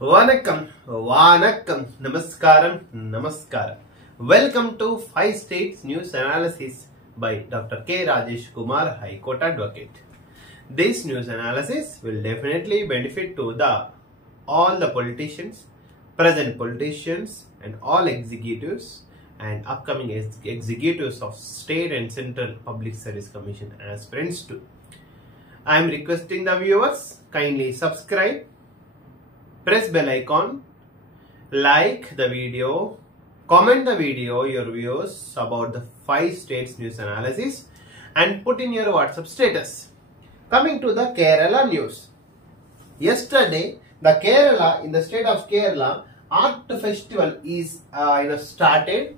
Vanakkam, Vanakkam, Namaskaram, Namaskaram. Welcome to 5 States News Analysis by Dr. K. Rajesh Kumar, High Court Advocate. This news analysis will definitely benefit to all the politicians, present politicians and all executives and upcoming executives of State and Central Public Service Commission aspirants too. I am requesting the viewers kindly subscribe, press bell icon, like the video, comment the video your views about the 5 states news analysis and put in your WhatsApp status. Coming to the Kerala news. Yesterday, the Kerala, in the state of Kerala, art festival is started,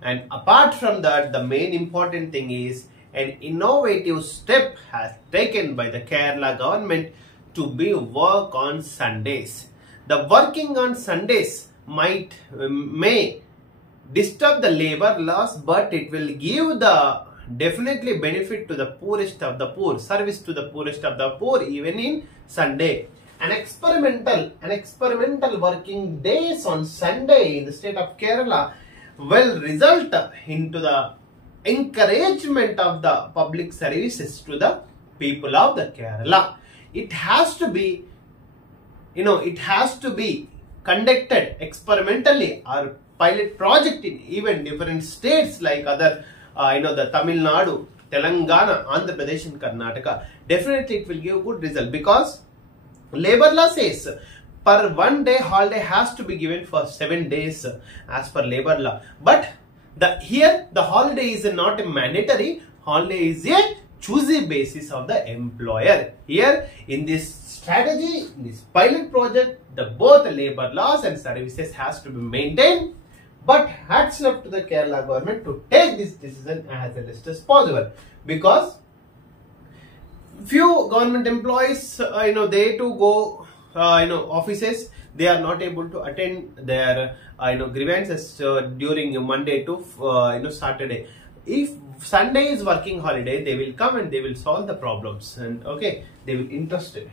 and apart from that, the main important thing is an innovative step has taken by the Kerala government to be work on Sundays. The working on Sundays may disturb the labor laws, but it will give the definitely benefit to the poorest of the poor, service to the poorest of the poor even in Sunday. An experimental working days on Sunday in the state of Kerala will result into the encouragement of the public services to the people of the Kerala. It has to be conducted experimentally or pilot project in even different states like other, the Tamil Nadu, Telangana, Andhra Pradesh and Karnataka. Definitely it will give good result because labor law says per 1 day holiday has to be given for 7 days as per labor law. But here the holiday is not a mandatory, holiday is a choosy basis of the employer. Here in this strategy, in this pilot project, both the labor laws and services has to be maintained. But hats off to the Kerala government to take this decision as early as possible, because few government employees, they to go, offices, they are not able to attend their, grievances during Monday to, Saturday. If Sunday is working holiday, they will come and they will solve the problems, and okay, they will interested.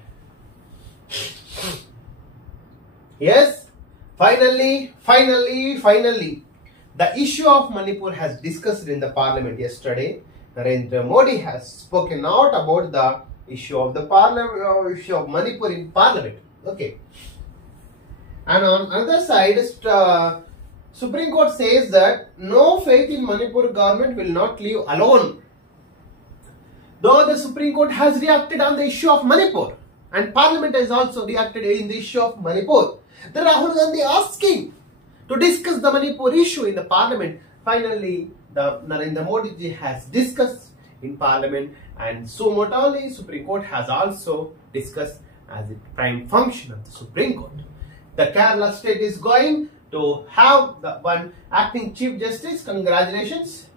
Yes, finally, the issue of Manipur has discussed in the parliament yesterday. Narendra Modi has spoken out about the issue of the parliament, issue of Manipur in parliament. Okay, and on other side, Supreme Court says that no faith in Manipur government will not leave alone. Though the Supreme Court has reacted on the issue of Manipur, and Parliament has also reacted in the issue of Manipur, the Rahul Gandhi asking to discuss the Manipur issue in the Parliament. Finally, the Narendra Modi ji has discussed in Parliament, and so not only Supreme Court has also discussed as a prime function of the Supreme Court. The Kerala state is going to have the one acting Chief Justice. Congratulations.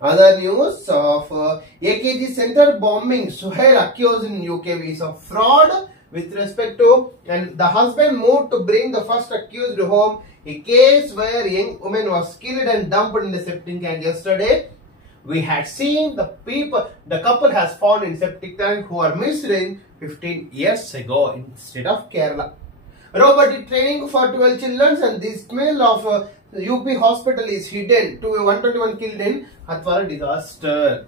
Other news of AKG Center bombing. Suhail accused in UK visa fraud with respect to, and the husband moved to bring the first accused home. A case where young woman was killed and dumped in the septic tank yesterday. We had seen the couple has found in septic tank who are missing 15 years ago in the state of Kerala. Robotic training for 12 children, and the smell of UP hospital is hidden to 121 killed in Hathwara disaster.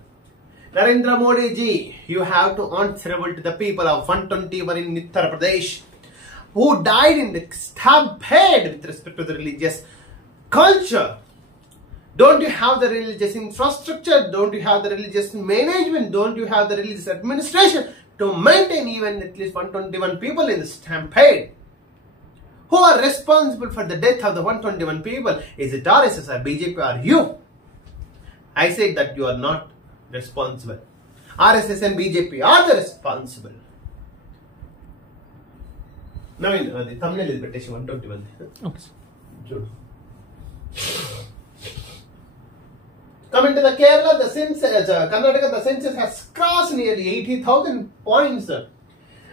Narendra Modi ji, you have to answerable to the people of 121 in Uttar Pradesh who died in the stampede with respect to the religious culture. Don't you have the religious infrastructure? Don't you have the religious management? Don't you have the religious administration to maintain even at least 121 people in the stampede? Who are responsible for the death of the 121 people? Is it RSS or BJP or you? I say that you are not responsible. RSS and BJP are the responsible. Now in the thumbnail is petition 121. Okay. Coming to the Kerala, the census, Karnataka, the census has crossed nearly 80,000 points.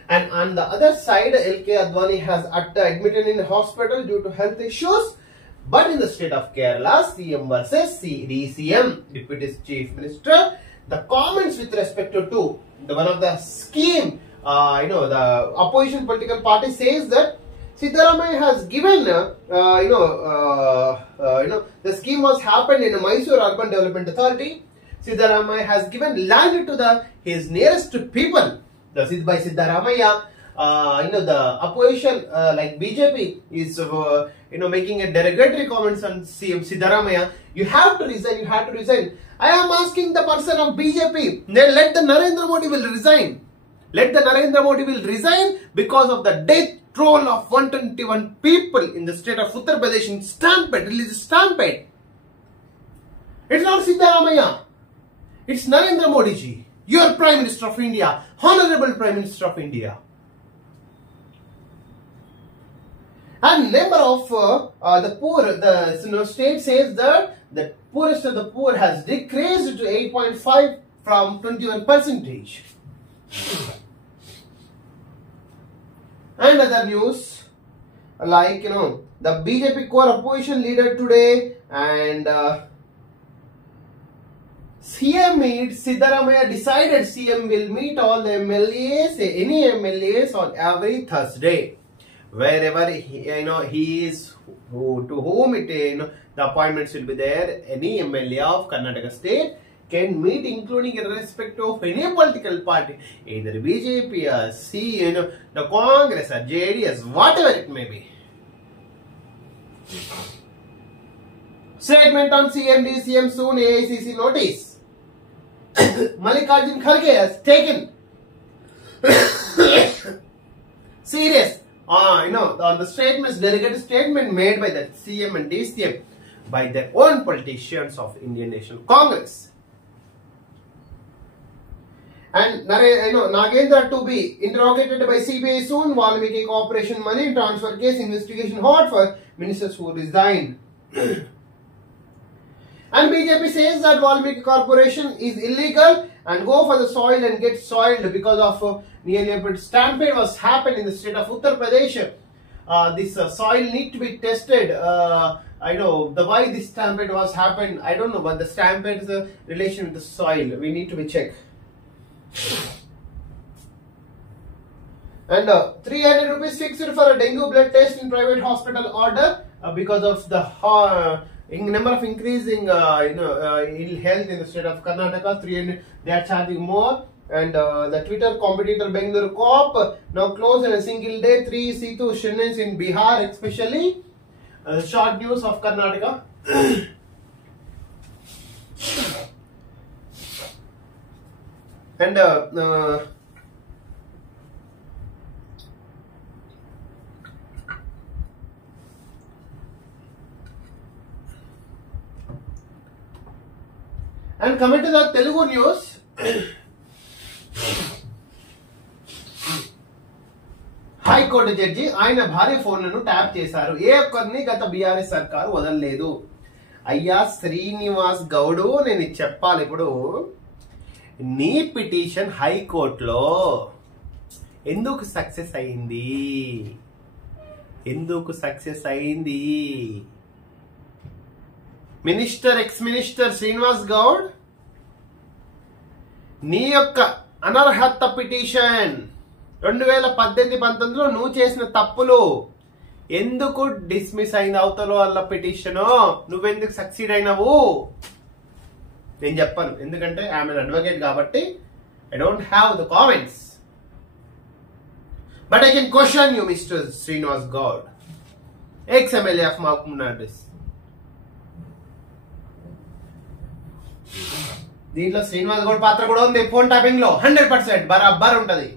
And on the other side, LK Advani has admitted in hospital due to health issues. But in the state of Kerala, CM versus DCM, Deputy Chief Minister, the comments with respect to the one of the scheme the opposition political party says that Siddaramaiah has given, the scheme was happened in Mysore Urban Development Authority. Siddaramaiah has given land to his nearest people. By Siddaramaiah, the opposition like BJP is, making a derogatory comments on CM Siddaramaiah. You have to resign. You have to resign. I am asking the person of BJP. Then let the Narendra Modi will resign. Let the Narendra Modi will resign because of the death toll of 121 people in the state of Uttar Pradesh in stampede, religious stampede. It's not Siddaramaiah. It's Narendra Modi ji, your Prime Minister of India, Honorable Prime Minister of India. And number of the poor, the state says that the poorest of the poor has decreased to 8.5 from 21%. And other news, like the BJP core opposition leader today and CM meets Siddaramaiah decided CM will meet all the MLAs, any MLAs on every Thursday, wherever he is, to whom it the appointments will be there. Any MLA of Karnataka state can meet, including irrespective of any political party, either BJP or the Congress or JDS, whatever it may be. Statement on CM soon, AICC notice. Mallikarjun Kharge has taken serious on the statements, delegate statement made by the CM and DCM by their own politicians of Indian National Congress. And Nagendra to be interrogated by CBI soon. Valmiki Corporation money transfer case investigation hot for ministers who resigned. And BJP says that Valmiki Corporation is illegal and go for the soil and get soiled because of nearly a stampede was happened in the state of Uttar Pradesh. This soil need to be tested. I know the why this stampede was happened. I don't know, but the stampede is a relation with the soil. We need to be checked. And 300 rupees fixed for a dengue blood test in private hospital order because of the number of increasing ill health in the state of Karnataka. 300 they are charging more. And the Twitter competitor Bengaluru Corp now closed in a single day. 3 C2 students in Bihar, especially. Short news of Karnataka. And coming to the Telugu news, High Court judge ఆయన భార్య ఫోన్లను ట్యాప్ చేశారు. ఏ ఒక్కరిని గత బీఆర్ఎస్ సర్కారు వదలలేదు. అయ్యా శ్రీనివాస్ గౌడు, నేను చెప్పాలి ఇప్పుడు, నీ పిటిషన్ హైకోర్టులో ఎందుకు సక్సెస్ అయింది? ఎందుకు సక్సెస్ అయింది? మినిస్టర్ ఎక్స్ మినిస్టర్ శ్రీనివాస్ గౌడ్, నీ యొక్క అనర్హత పిటిషన్ 2018-19లో నువ్వు చేసిన తప్పులు ఎందుకు డిస్మిస్ అయింది? అవతల వాళ్ళ పిటిషన్ నువ్వెందుకు సక్సీడ్ అయినావు? నేను చెప్పను, ఎందుకంటే ఐఎమ్ ఎన్ అడ్వకేట్ కాబట్టి I don't have the comments. But I can question you mister Srinivas Goud, ex MLA of Mahabubnagar. దీంట్లో శ్రీనివాస్ గౌడ్ పాత్ర కూడా ఉంది. ఫోన్ ట్యాపింగ్ లో 100% బరాబర్ ఉంటది.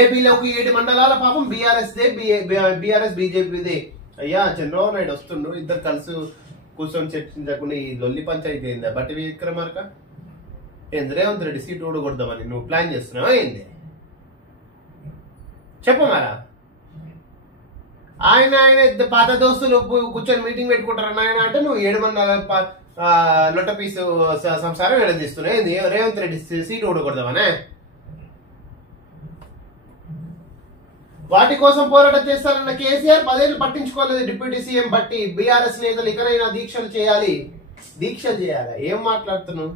ఏపీలోకి 7 మండలాల పాపం బీఆర్ఎస్ బీజేపీదే. అయ్యా చంద్రబాబు నాయుడు వస్తుండ్రు, ఇద్దరు కలిసి కూర్చొని చర్చించకుండా ఈ లొల్లి పంచాయతీ ఏందా? బట్టి విక్రమార్క రేవంత్ రెడ్డి సీట్ ఊడగొడదామని నువ్వు ప్లాన్ చేస్తున్నావా ఏంది? చెప్పమారా. ఆయన పాత దోస్తులు కూర్చొని మీటింగ్ పెట్టుకుంటారని ఆయన అంటే నువ్వు 7 మండల లొట్ట పీసు సంసారం విడదీస్తున్నావు ఏంది? రేవంత్ రెడ్డి సీట్ ఊడగొడదామనే? వాటి కోసం పోరాటం చేస్తారన్న కేసీఆర్ 10 ఏళ్ళు పట్టించుకోలేదు. డిప్యూటీ సీఎం బట్టి బీఆర్ఎస్ నేతలు ఇకనైనా దీక్షలు చేయాలి. దీక్ష చేయాలా? ఏం మాట్లాడుతున్నావు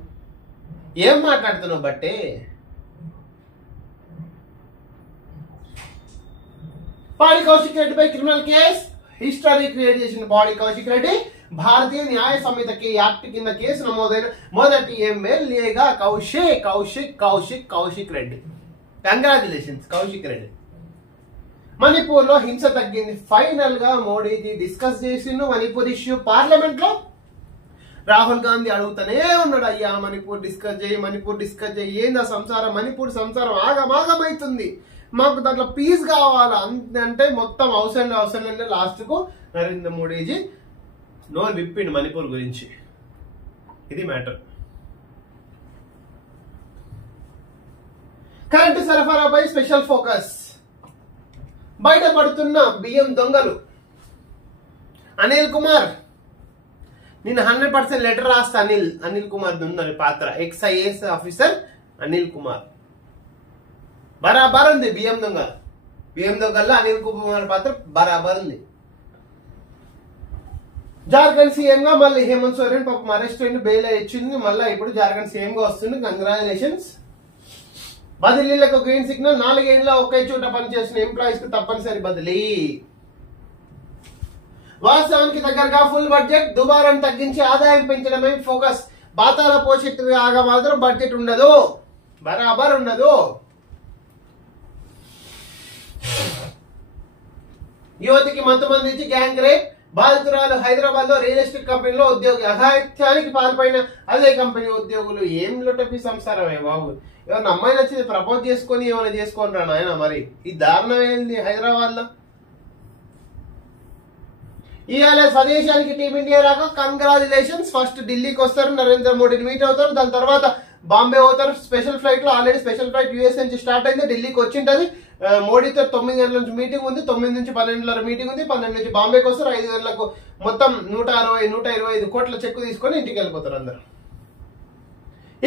బట్టే? పాడి కౌశిక్ రెడ్డిపై క్రిమినల్ కేస్, హిస్టరీ క్రియేట్ చేసిన పాడి కౌశిక్ రెడ్డి. భారతీయ న్యాయ సంహితకి యాక్ట్ కింద కేసు నమోదైన మొదటి ఎమ్మెల్యేగా కౌశిక్ రెడ్డి. కంగ్రాచులేషన్స్ కౌశిక్ రెడ్డి. మణిపూర్ లో హింస తగ్గింది. ఫైనల్ గా మోడీజీ డిస్కస్ చేసిండు మణిపూర్ ఇష్యూ పార్లమెంట్ లో. రాహుల్ గాంధీ అడుగుతూనే ఉన్నాడు, అయ్యా మణిపూర్ డిస్కస్ చేయి, ఏందా సంసారం, మణిపూర్ సంసారం ఆగమాగమైతుంది, మాకు దాంట్లో పీస్ కావాలా అంటే మొత్తం అవసరం లాస్ట్ కు నరేంద్ర మోడీజీ నోరు విప్పిండు మణిపూర్ గురించి. ఇది మ్యాటర్. కరెంటు సరఫరాపై స్పెషల్ ఫోకస్. బయటపడుతున్న బియ్యం దొంగలు. అనిల్ కుమార్ నేను 100% లెటర్ రాస్తా. అనిల్ కుమార్ ఉంది పాత్ర. ఎక్స్ఐఏఎస్ ఆఫీసర్ అనిల్ కుమార్ బరాబర్ ఉంది. బియ్యం దొంగల్లో అనిల్ కుమార్ పాత్ర బరాబర్ ఉంది. జార్ఖండ్ సీఎం గా మళ్ళీ హేమంత్ సోరెన్ పాపం అరెస్ట్ అయిన బెయిల్ ఇచ్చింది. మళ్ళీ ఇప్పుడు జార్ఖండ్ సీఎం గా వస్తుంది. కంగ్రాచులేషన్స్. బదిలీలకు గ్రీన్ సిగ్నల్. 4 ఏళ్ల ఒకే చోట పనిచేసిన ఎంప్లాయీస్ కు తప్పనిసరి బదిలీ. వాస్తవానికి దగ్గరగా ఫుల్ బడ్జెట్. దుబారాన్ని తగ్గించి ఆదాయం పెంచడమే ఫోకస్. బాతాల పోషెట్టు ఆగా మాత్రం బడ్జెట్ ఉండదు, బరాబర్ ఉండదు. యువతికి మత్తుమంది ఇచ్చి గ్యాంగ్ రేప్. బాధితురాలు హైదరాబాద్ లో రియల్ ఎస్టేట్ కంపెనీలో ఉద్యోగి. అఘాయిత్యానికి పాల్పడిన అదే కంపెనీ ఉద్యోగులు. ఏం లొటపి సంసారమే బాబు. ఎవరిని అమ్మాయి నచ్చింది ప్రపోజ్ చేసుకొని ఏమైనా చేసుకొని రా నాయన. మరి ఈ దారుణం ఏంది హైదరాబాద్ లో? ఇవాళ స్వదేశానికి టీమిండియా రాక కంగ్రాచులేషన్స్. ఫస్ట్ ఢిల్లీకి వస్తారు, నరేంద్ర మోడీని మీట్ అవుతారు. దాని తర్వాత బాంబే అవుతారు స్పెషల్ ఫ్లైట్ లో. ఆల్రెడీ స్పెషల్ ఫ్లైట్ యుఎస్ నుంచి స్టార్ట్ అయింది, ఢిల్లీకి వచ్చింటది. మోడీతో 9 గంటల నుంచి మీటింగ్ ఉంది, 9 నుంచి 12 మీటింగ్ ఉంది. 12 నుంచి బాంబేకి వస్తారు. 5 గంటలకు మొత్తం 125 కోట్ల చెక్కు తీసుకొని ఇంటికి వెళ్ళిపోతారు అందరు.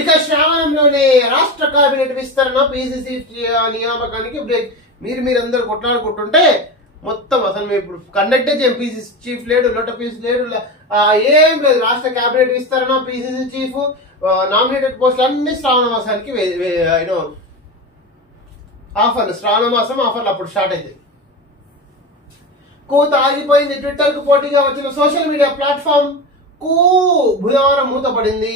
ఇక శ్రావణంలోనే రాష్ట్ర కేబినెట్ విస్తరణ, పిసిసి నియామకానికి బ్రేక్. మీరందరూ కొట్లాడుకుంటుంటే మొత్తం అసలు మేము ఇప్పుడు కండక్టే చేయం. పిసిసి చీఫ్ లేడు, లోటపీస్ లేడు, ఏం లేదు. రాష్ట్ర కేబినెట్ విస్తరణ, పిసిసి చీఫ్, నామినేటెడ్ పోస్టులు అన్ని శ్రావణ మాసానికి ఆఫర్లు. శ్రావణ మాసం ఆఫర్లు అప్పుడు స్టార్ట్ అయింది. కూత ఆగిపోయింది. ట్విట్టర్ కు పోటీగా వచ్చిన సోషల్ మీడియా ప్లాట్ఫామ్ బుధవారం మూతపడింది.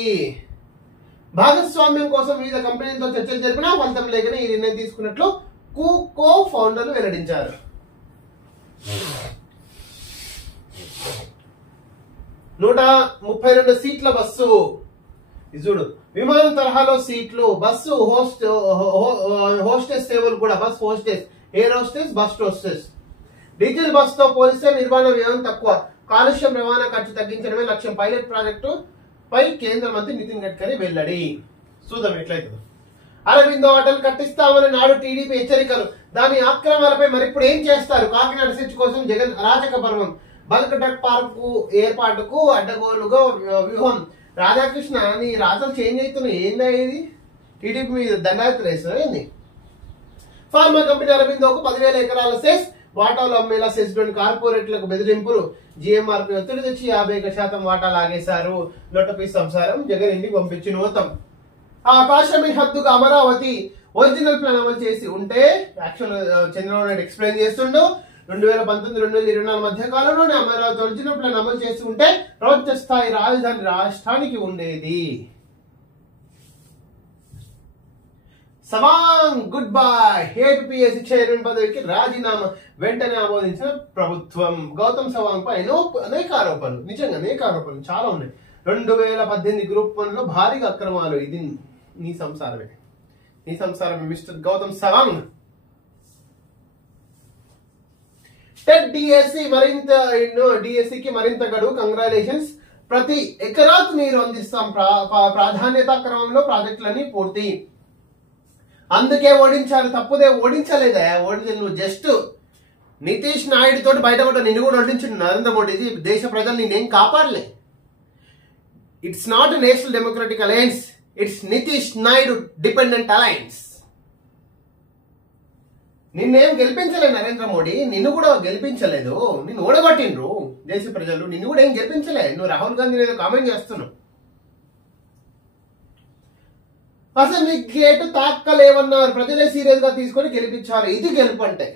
భాగస్వామ్యం కోసం వివిధ కంపెనీలతో చర్చలు జరిపినా ఫలితం లేకనే ఈ నిర్ణయం తీసుకున్నట్లు కో ఫౌండర్లు వెల్లడించారు. 132 సీట్ల బస్సు. చూడు, విమానం తరహాలో సీట్లు. బస్సు హోస్టెస్ సేవలు కూడా. Bus hostess, air hostess, bus hostess. Diesel bus తో పోలిస్తే నిర్వహణ వ్యయం తక్కువ. కాలుష్యం రవాణా ఖర్చు తగ్గించడమే లక్ష్యం. పైలట్ ప్రాజెక్టు పై కేంద్ర మంత్రి నితిన్ గడ్కరీ వెల్లడి. చూద్దాం ఎట్లయితే. అరవిందో హోటల్ కట్టిస్తామని నాడు టీడీపీ హెచ్చరికలు. దాని ఆక్రమణలపై మరిప్పుడు ఏం చేస్తారు? కాకినాడ సిట్ కోసం జగన్ అరాచక పర్వం. బల్క్ డ్రగ్ పార్కు ఏర్పాటుకు అడ్డగోలుగా వ్యూహం. రాధాకృష్ణ నీ రాతలు చేంజ్ అవుతున్నాయి. ఏందా ఇది? టీడీపీ మీద దండాయత్ర వేస్తున్నారు ఏంది? ఫార్మా కంపెనీ అరవిందోకు 10,000 ఎకరాల సెస్. వాటాలు అమ్మేలా సెస్లోని కార్పొరేట్లకు బెదిరింపులు. జిఎంఆర్పీ ఒత్తిడి తెచ్చి 51% వాటాలు ఆగేశారు. లోటపీస్ సంసారం. జగన్ ఇంటికి పంపించిన మొత్తం. ఆకాశమే హద్దుగా అమరావతి ఒరిజినల్ ప్లాన్ అమలు చేసి ఉంటే, యాక్చువల్ చంద్రబాబు నాయుడు ఎక్స్ప్లెయిన్ చేస్తుండో, 2019-2024 మధ్య కాలంలోనే అమరావతి ఒరిజినల్ ప్లాన్ అమలు చేసి ఉంటే రాజ్య స్థాయి రాజధాని రాష్ట్రానికి ఉండేది. Sawang good bye. APSC chairman పదవికి రాజీనామా వెంటనే ఆమోదించిన ప్రభుత్వం. గౌతమ్ సవాంగ్ పై అనేక ఆరోపణలు, నిజంగా అనేక ఆరోపణలు చాలా ఉన్నాయి. 2018 గ్రూప్ 1 లో భారీగా అక్రమాలు. ఇది నీ సంసారమే మిస్టర్ గౌతమ్ సవాంగ్. టెట్ డిఎస్సికి మరింత గడువు. కంగ్రాచులేషన్స్. ప్రతి ఎకరాకు నీరు అందిస్తాం. ప్రాధాన్యత క్రమంలో ప్రాజెక్టులన్నీ పూర్తి. అందుకే ఓడించారు. తప్పుదే ఓడించలేదా? నువ్వు జస్ట్ నితీష్ నాయుడు తోటి బయటపడ్డా. నిన్ను కూడా ఓడించింది నరేంద్ర మోడీజీ. దేశ ప్రజలు నేనేం కాపాడలే. It's not National Democratic Alliance, it's Nitish Naidu dependent alliance. నిన్నేం గెలిపించలేదు నరేంద్ర మోడీ, నిన్ను కూడా గెలిపించలేదు. నిన్ను ఓడగొట్టిండ్రు. దేశ ప్రజలు నిన్ను కూడా ఏం గెలిపించలే. నువ్వు రాహుల్ గాంధీ ఏదో కామెంట్ చేస్తున్నావు. అసలు నీ గేటు తాక్కలేవన్నారు. ప్రజలే సీరియస్ గా తీసుకొని గెలిపించారు. ఇది గెలుపు అంటే.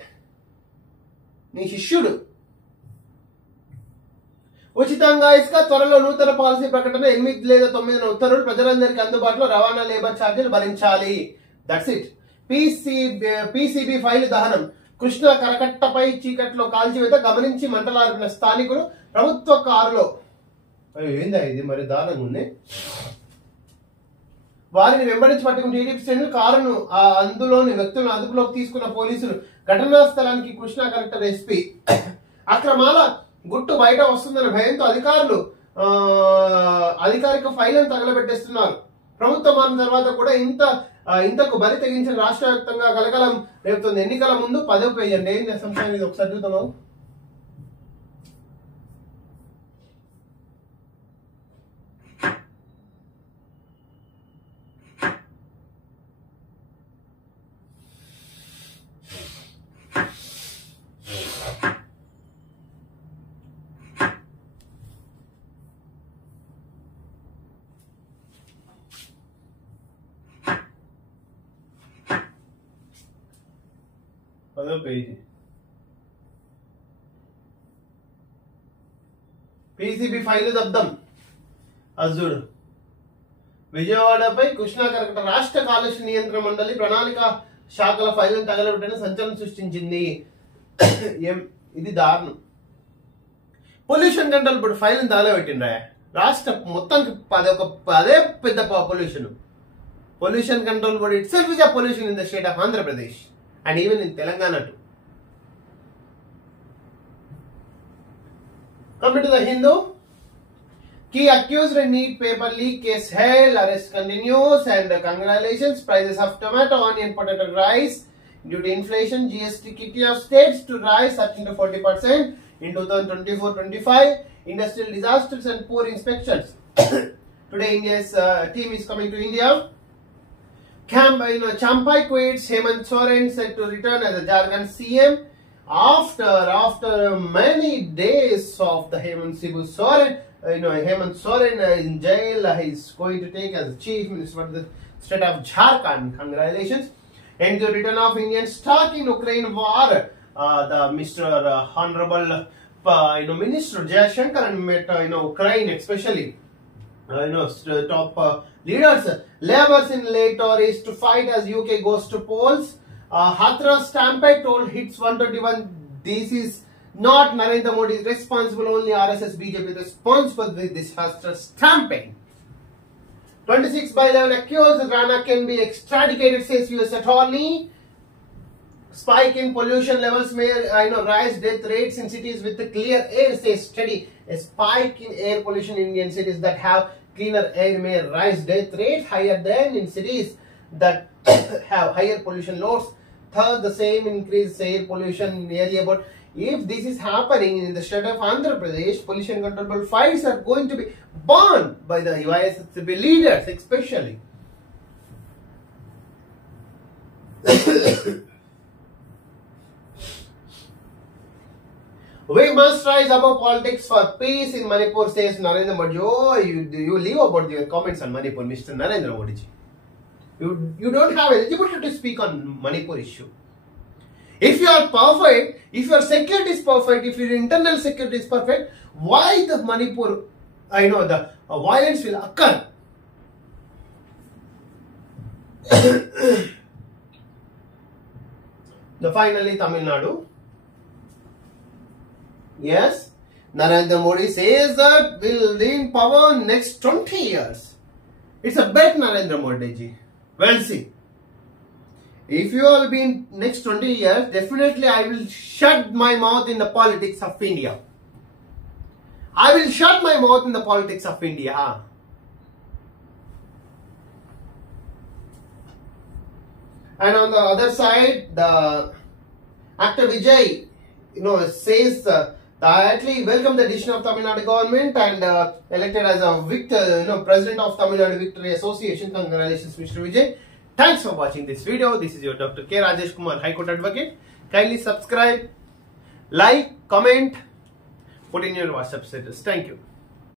నీ శిష్యుడు ఉచితంగా ఇసుక త్వరలో నూతన పాలసీ ప్రకటన 8 లేదా 9 ఉత్తర్వులు ప్రజలందరికీ అందుబాటులో రవాణా లేబర్ ఛార్జీలు భరించాలి. That's it. పీసీబీ ఫైల్ దహనం కృష్ణా కరకట్టపై చీకట్లో కాల్చివేత గమనించి మంటలార్పిన స్థానికులు ప్రభుత్వ కారులో. ఏందా ఇది మరి దారుణంగా ఉంది. వారిని వెంబడించి పట్టుకుని టీడీపీ శ్రేణులు కారును అందులోని వ్యక్తులను అదుపులోకి తీసుకున్న పోలీసులు ఘటనా స్థలానికి కృష్ణా కలెక్టర్ ఎస్పీ. అక్రమాల గుట్టు బయట వస్తుందన్న భయంతో అధికారులు అధికారిక ఫైళ్లను తగలబెట్టేస్తున్నారు. ప్రభుత్వం మారిన తర్వాత కూడా ఇంతకు బలి తెగించిన రాష్ట్ర వ్యాప్తంగా కలకలం రేపుతుంది. ఎన్నికల ముందు 10వ పేజీ అండి. ఏంటి సంశయం ఇది ఒకసారి చూద్దాం. పేజీ పీసీబీ ఫైల్ దబ్దం. అజుడు విజయవాడపై కృష్ణా కరకట్ట రాష్ట్ర కాలుష్య నియంత్రణ మండలి ప్రణాళిక శాఖల ఫైళ్లను తగలబెట్టిన సంచలనం సృష్టించింది. ఇది దారుణం. పొల్యూషన్ కంట్రోల్ బోర్డు ఫైల్ని తగలబెట్టిండ్రా. రాష్ట్ర మొత్తానికి అదే పెద్ద pollution control board it self is a pollution in the state of Andhra Pradesh and even in Telangana too. Coming to the Hindu, key accused in NEET paper leak case held, arrest continues, and congratulations. Prices of tomato, onion, potato rise due to inflation. GST kitty of states to rise 13 to 40% in 2024-25. Industrial disasters and poor inspections. Today, India's team is coming to India. Champai quits. Hemant Soren set to return as a Jharkhand CM after many days of the Hemant Soren. Hemant Soren in jail. He's going to take as chief minister of the state of Jharkhand. Congratulations. And the return of Indian stock in Ukraine war. The Mr. Honorable Minister Jayashankar met Ukraine especially. Top leaders. Labours in late Tories to fight as UK goes to polls. Hathras stampede told hits 121. This is not Narendra Modi is responsible. Only RSS BJP responsible with this Hathras stampede. 26/11 accused Rana can be extradited, says US attorney. Spike in pollution levels may rise death rates in cities with the clear air, says study. A spike in air pollution in Indian cities that have cleaner air may rise death rate higher than in cities that have higher pollution loads. Third, the same increase air pollution nearly about. If this is happening in the state of Andhra Pradesh, pollution control fights are going to be burned by the YSCB leaders especially. We must rise above politics for peace in Manipur, says Narendra Modi. Oh, you leave about your comments on Manipur, Mr. Narendra Modi. You don't have eligibility to speak on Manipur issue. If you are perfect, if your security is perfect, if your internal security is perfect, why the Manipur, the violence will occur? Finally, Tamil Nadu. Yes, Narendra Modi says that will lean power next 20 years. It's a bet, Narendra Modi ji. Well, see, if you all be in next 20 years, definitely I will shut my mouth in the politics of India. I will shut my mouth in the politics of India. And on the other side, the actor Vijay, says directly welcome the decision of Tamil Nadu government and elected as a president of Tamil Nadu Victory Association. Congratulations, Mr. Vijay. Thanks for watching this video. This is your Dr. K. Rajesh Kumar, High Court Advocate. Kindly subscribe, like, comment put in your WhatsApp status. Thank you.